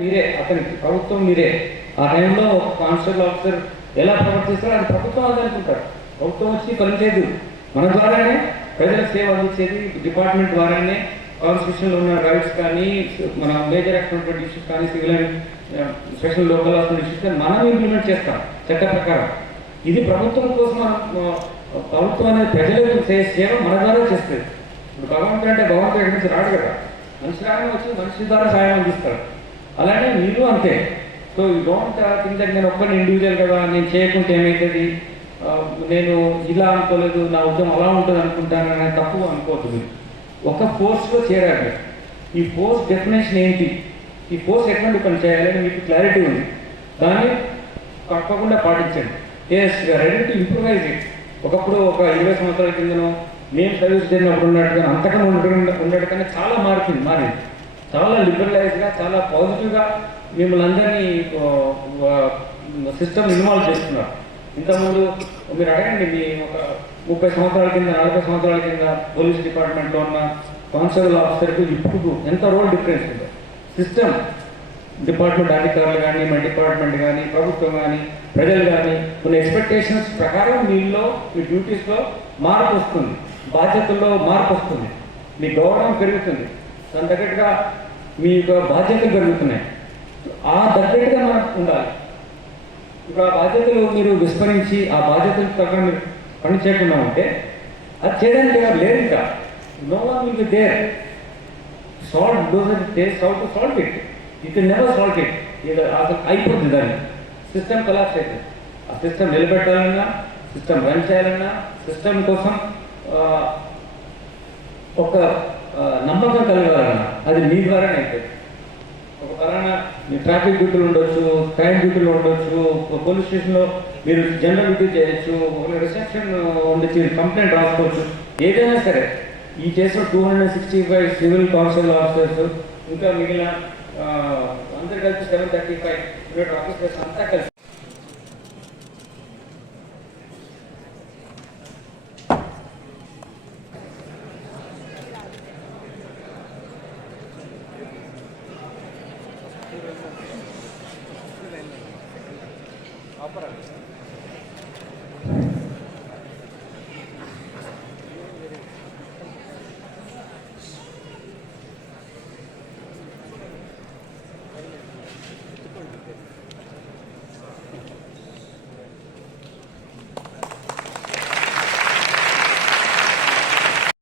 మీరే అతనికి ప్రభుత్వం మీరే ఆ టైంలో ఒక కానిస్టేబుల్ ఆఫీసర్ ఎలా ప్రవర్తిస్తారో అది ప్రభుత్వం అది అనుకుంటారు. ప్రభుత్వం వచ్చి పనిచేయదు, మన ద్వారానే ప్రజలకు సేవ అందించేది డిపార్ట్మెంట్ ద్వారానే. కాన్స్టిట్యూషన్లో ఉన్న రైట్స్ కానీ, మన మేజర్ యాక్ట్ ఇష్యూస్ కానీ, civil and special local authority issues కానీ మనం ఇంప్లిమెంట్ చేస్తాం చట్ట ప్రకారం. ఇది ప్రభుత్వం కోసం మనం ప్రభుత్వం అనేది ప్రజలకు సేవ మన ద్వారా చేస్తుంది. ఇప్పుడు భగవంతుడు అంటే భగవంతుడు ఎక్కడి నుంచి రాడు కదా, మనిషి రాగానే వచ్చి మనిషి ద్వారా సాయం అందిస్తాడు. అలానే మీరు అంతే. సో ఈ డోంట్ థింక్ దట్ నేను ఒక్కరిని ఇండివిజువల్ కదా, నేను చేయకుంటే ఏమవుతుంది, నేను ఇలా అనుకోలేదు, నా ఉద్యమం అలా ఉంటుంది అనుకుంటాను అనే తప్పు అనుకోవద్దు. మీరు ఒక ఫోర్స్లో చేరాలి. ఈ ఫోర్స్ డెఫినేషన్ ఏంటి, ఈ ఫోర్స్ ఎటువంటి పని చేయాలని మీకు క్లారిటీ ఉంది, దాన్ని తప్పకుండా పాటించండి. Yes ready to improvise it. ఒకప్పుడు ఒక 20 సంవత్సరాల కిందనో మేము సర్వీస్ చేసినప్పుడు ఉన్నట్టుగా అంతకన్నా ఉండేటికన్నా చాలా మారింది. చాలా లిబరలైజ్గా, చాలా పాజిటివ్గా మిమ్మల్ని అందరినీ సిస్టమ్ ఇన్వాల్వ్ చేస్తున్నారు. ఇంతకుముందు మీరు అడగండి, మీ ఒక 30 సంవత్సరాల కింద 40 సంవత్సరాల కింద పోలీస్ డిపార్ట్మెంట్లో ఉన్న కానిస్టేబుల్ ఆఫీసర్కి ఇప్పుడు ఎంత రోల్ డిఫరెన్స్ ఉందో. సిస్టమ్ డిపార్ట్మెంట్ అధికారులు కానీ, మన డిపార్ట్మెంట్ కానీ, ప్రభుత్వం కానీ, ప్రజలు కానీ కొన్ని ఎక్స్పెక్టేషన్స్ ప్రకారం మీలో మీ డ్యూటీస్లో మార్పు వస్తుంది, బాధ్యతల్లో మార్పు వస్తుంది, మీ గౌరవం పెరుగుతుంది, దాని తగ్గట్టుగా మీ యొక్క బాధ్యతలు పెరుగుతున్నాయి. ఆ తగ్గట్టుగా మనకు ఉండాలి. ఇప్పుడు ఆ బాధ్యతలు మీరు విస్మరించి ఆ బాధ్యతలు తగ్గ మీరు పని చేయకుండా ఉంటే అది చేయడానికి ఎవరు లేరు. ఇంకా no one will be there solve those taste how to solve it. You can never solve it. ఇది అసలు అయిపోతుంది, దాన్ని సిస్టమ్ కొలాప్స్ అవుతుంది. ఆ సిస్టమ్ నిలబెట్టాలన్నా, సిస్టమ్ రన్ చేయాలన్నా, సిస్టమ్ కోసం ఒక నమ్మకం కలగాలన్నా అది మీ ద్వారానే అవుతుంది. ఒక పలానా మీ ట్రాఫిక్ డ్యూటీలు ఉండొచ్చు, క్రైమ్ డ్యూటీలు ఉండొచ్చు, పోలీస్ స్టేషన్లో మీరు జనరల్ డ్యూటీ చేయొచ్చు, రిసెప్షన్ ఉండొచ్చు, కంప్లైంట్ రాసుకోవచ్చు. ఏదైనా సరే ఈ చేసిన 265 సివిల్ కానిస్టేబుల్ ఆఫీసర్స్, ఇంకా మిగిలిన అందరు కలిసి 735 ఆఫీసర్స్ అంతా కలిసి ఆపరా.